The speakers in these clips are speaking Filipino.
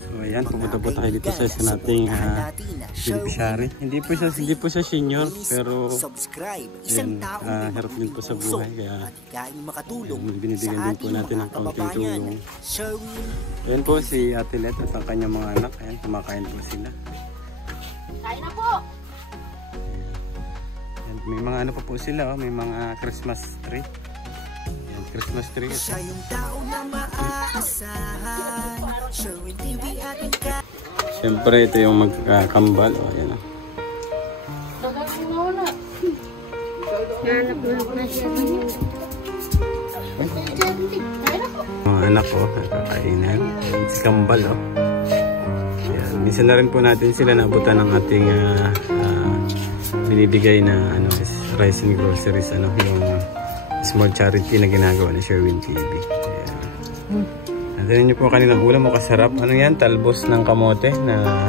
So ayan, pumunta po tayo dito sa isa nating beneficiary. Hindi po siya senior, pero ayan, harap din po sa buhay. Kaya binibigyan din po natin ng kaunting tulong. Ayan po si Ate Let at ang kanyang mga anak. Ayan, kumakain po sila. Kain na po! Ayan, may mga ano po sila, oh, may mga Christmas tree. Ayan, Christmas tree. Siyempre ito yung magkakambal. O, ayan. Mga anak ko, nakakainan. Si kambal. O. Ayan. Minsan na rin po natin sila naabutan ng ating binibigay na rice and groceries. Yung small charity na ginagawa ni Sherwin TV. Natin niyo po kanilang ulam, makasarap. Ano yan? Talbos ng kamote na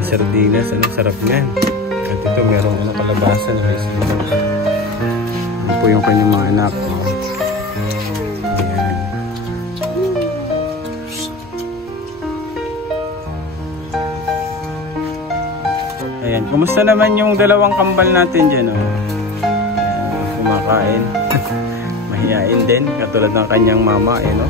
sardinas. Sarap yan. At ito merong kalabasa na may sinaw. Yan po yung kanyang mga anak. Ayan. Ayan. Kumusta naman yung dalawang kambal natin dyan? Ayan, kumakain. Mahihain din. Katulad ng kanyang mama. Ayan,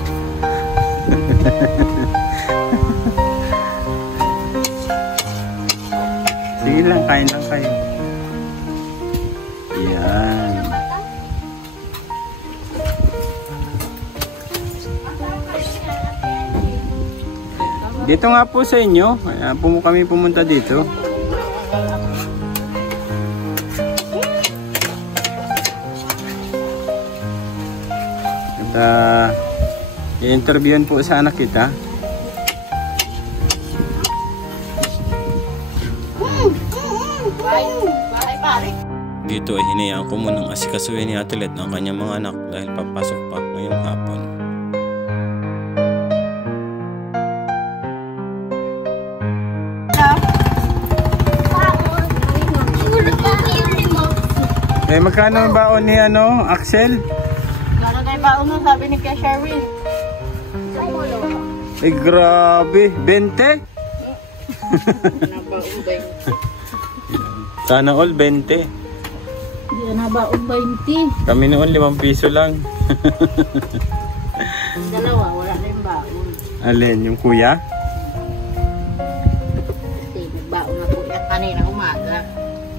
sige lang, kain lang kayo. Yan. Dito nga po sa inyo. Kami pumunta dito. At i-interviewin po sa anak kita. Dito ay hinayaan ko munang asikasuhin ni Ate Let ang kanyang mga anak dahil papasok pa ngayong hapon. Magkano yung baon ni Axel? Gano'n na yung baon mo, sabi ni Kuya Sherwin. Grabe, 20? Sana all 20. Hindi na baon 20. Kami noon 5 piso lang. Dalawa, wala na yung baon. Alin, yung kuya? Kasi nagbaon na po yan kanina umaga.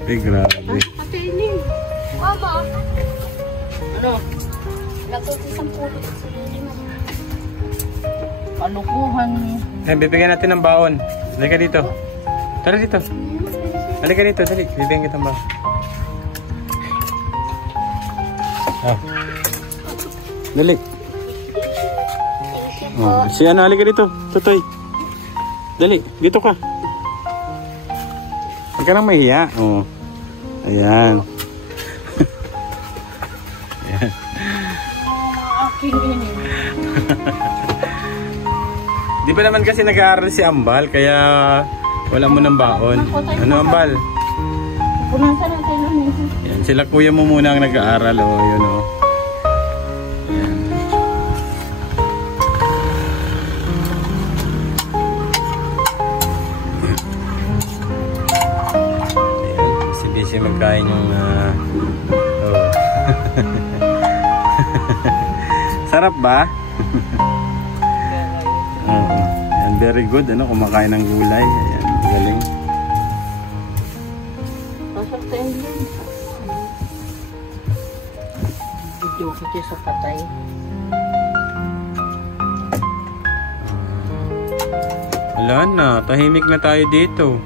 Grabe. Ate Eileen. Mama. Ano? Nagtutin sa pulo sa lima. Kalukuhan niya. Bibigyan natin ng baon. Halika dito. Tara dito. Halika dito, dali. Bibigyan kita ng baon. Dali. Si halika dito. Tutoy. Dali, dito ka. Huwag ka nang mahiya. Ayan. Ayan. Di ba naman kasi nag-aaral si Ambal, kaya wala mo ng baon. Ano Ambal? Punasan natin lang yun. Yan, sila kuya mo muna ang nag-aaral. Yun Yan. Ayan, busy magkain yung sarap ba? Ayan, very good. Kumakain ng gulay. Ayan, galing. Pasok tayo din. Video ko sa patay. Wala na. Tahimik na tayo dito.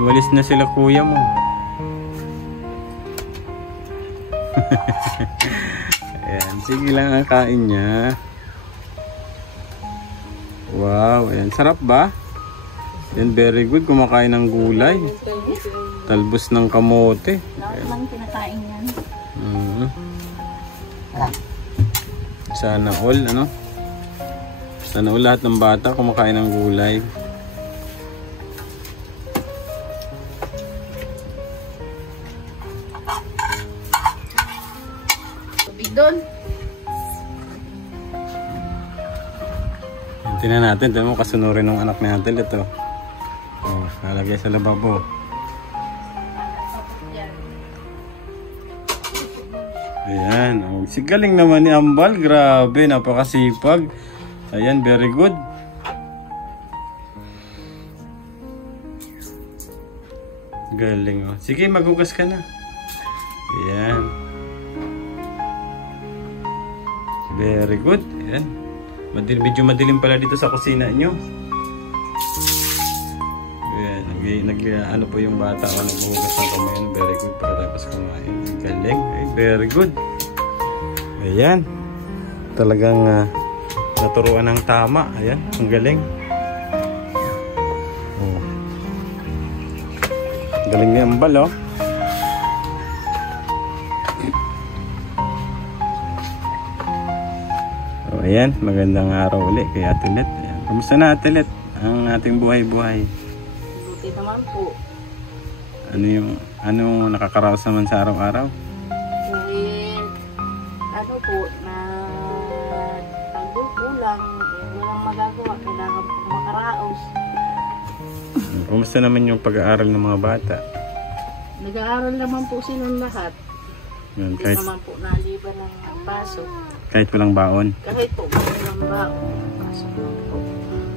Umalis na sila kuya mo. Ayan, sige lang ang kain niya. Wow, ayan. Sarap ba? Ayan, very good. Kumakain ng gulay. Talbos ng kamote. Lahat lang kinakain yan. Sana all, Sana all lahat ng bata kumakain ng gulay. Tubig doon. Ito Tingnan natin, ito mo kasunurin ng anak natin ito. Oh, nalagay sa lababo. Ayan, oh, si galing naman ni Ambal, grabe, napakasipag. Ayan, very good. Galing, oh. Sige, maghugas ka na. Ayan. Very good. Ayan. Medyo madilim pala dito sa kusina nyo. Ayan, ano po yung bata o naghuhugas ng kamay. Very good para tapos kumain. Galing. Ay, very good. Ayan. Talagang naturuan ng tama. Ayan. Ang galing. Oh. Galing ni Ambal, oh. Ayan, magandang araw ulit kay Ate Let. Ayan. Kamusta na Ate Let? Ang ating buhay-buhay. Buti naman po. Ano nakakaraos naman sa araw-araw? Ano po, na kulang, walang magagawa, kailangan po makaraos. Kamusta naman yung pag-aaral ng mga bata? Nag-aaral naman po silang lahat. Yan, Hindi naman po naliban ng pasok. Kahit walang baon? Kahit po walang baon, pasok lang po.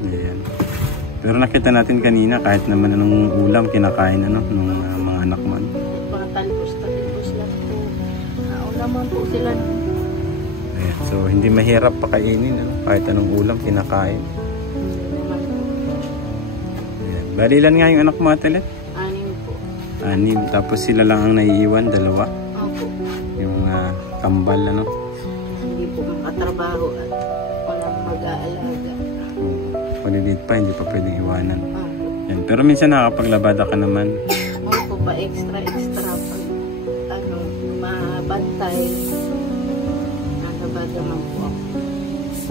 Ayan. Pero nakita natin kanina kahit naman anong ulam kinakain ng mga anak mo. Mga talbos lang po. Naon naman po sila. Ayan. So hindi mahirap pakainin, ano? Kahit anong ulam kinakain. Naman po. Ayan. Bali ilan nga yung anak mo Ate Let? 6 po. 6. Tapos sila lang ang naiiwan, 2. Opo. Yung kambal, ano? Hindi po makatrabaho at walang mag-aalaga. Palilit pa, hindi pa pwedeng iwanan. Opo. Yan. Pero minsan nakapaglabada ka naman. Opo pa extra pag mabantay. Nalabad naman po ako.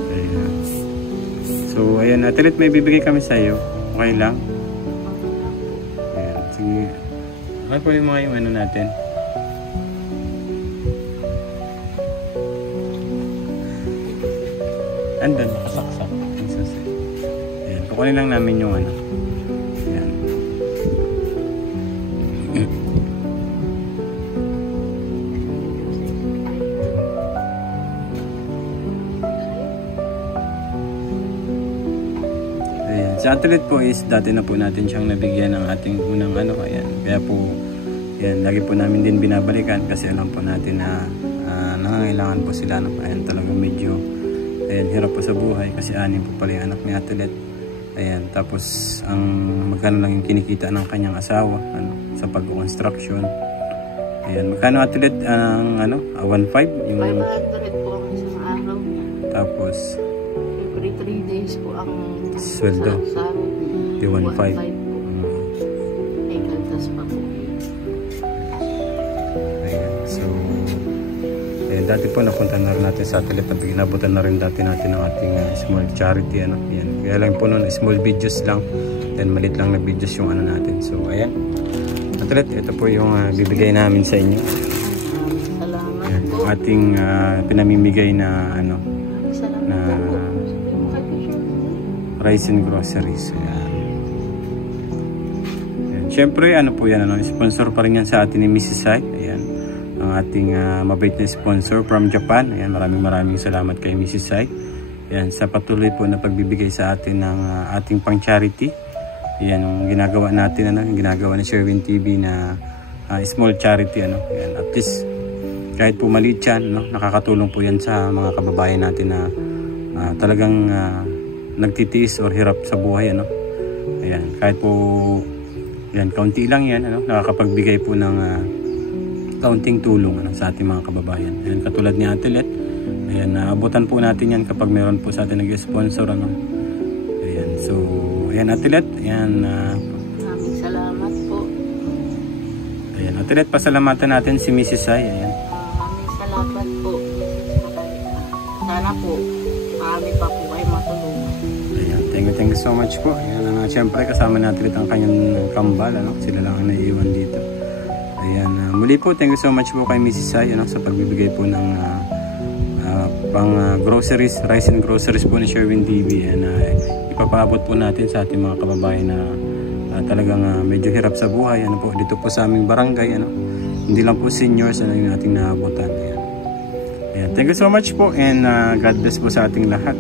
Ayan. So ayan, Ate Let, may bibigay kami sa iyo. Okay lang? Okay lang po. Ayan. Sige. Okay po yung mga yung ano natin. Andun, nakasaksak. Ayan, kukunin lang namin yung ano. Ayan. Ayan. Sa Ate Let po is dati na po natin siyang nabigyan ng ating unang ano. Ayan. Kaya po, ayan, lagi po namin din binabalikan kasi alam po natin na nangangailangan po sila. No? Ayan, talagang medyo ayan, hirap po sa buhay kasi 6 po pala yung anak ni Ate Let. Ayan, tapos ang magkano lang yung kinikita ng kanyang asawa ano, sa pag-construction. Ayan, magkano Ate Let ang ano, 1.5 yung 500 po ang isang araw. tapos Every 3 days po ang sweldo. sa Di 1.5. po. May kaltas pa po. Ayan, so ayan, dati po napunta na rin natin sa Ate Let, inabutan na rin dati natin ang ating small charity ano. Ayan, kaya lang po noon small videos lang, then malit lang na videos yung ano natin. So ayan, Ate Let, ito po yung bibigay namin sa inyo. Salamat Ayan, po. ating pinamimigay na ano, Salamat na po. rice and groceries. Ayan. Ayan. Siyempre ano po yan, ano, sponsor pa rin yan sa atin ni Mrs. Sai. Ayan, ang ating mabait na sponsor from Japan. Ayan, maraming salamat kay Mrs. Sai. Ayan, sa patuloy po na pagbibigay sa atin ng ating pang charity. Ayan, ang ginagawa natin, ano, yung ginagawa ni Sherwin TV na small charity, ano. Ayan, at least kahit po maliit yan, no, nakakatulong po yan sa mga kababayan natin na talagang nagtitiis or hirap sa buhay, ano. Ayan, kahit po yan, kaunti lang yan, ano, nakakapagbigay po ng kaunting tulong, ano, sa ating mga kababayan. Ayan, katulad ni Ate Let. Ayan, naabutan po natin yan kapag meron po sa atin nag-sponsor, ano. Ayan, so ayan Ate Let, ayan. Maraming salamat po. Ayan, Ate Let, pasalamatan natin si Mrs. Sai. Ayan. Maraming salamat po. Sana po, marami pa po kayo matulungan. Ayan, thank you so much po. Ayan, siyempre kasama natin ang kanyang kambal, ano, sila lang ang naiiwan dito. Ayan, muli po, thank you so much po kay Mrs. Sai, ano, sa pagbibigay po ng pang groceries, rice and groceries po ni Sherwin TV, and ipapaabot po natin sa ating mga kababayan na talagang medyo hirap sa buhay, ano po, dito po sa aming barangay, ano, hindi lang po seniors, ano yung ating naabutan. Ayan. Ayan. Thank you so much po, and God bless po sa ating lahat.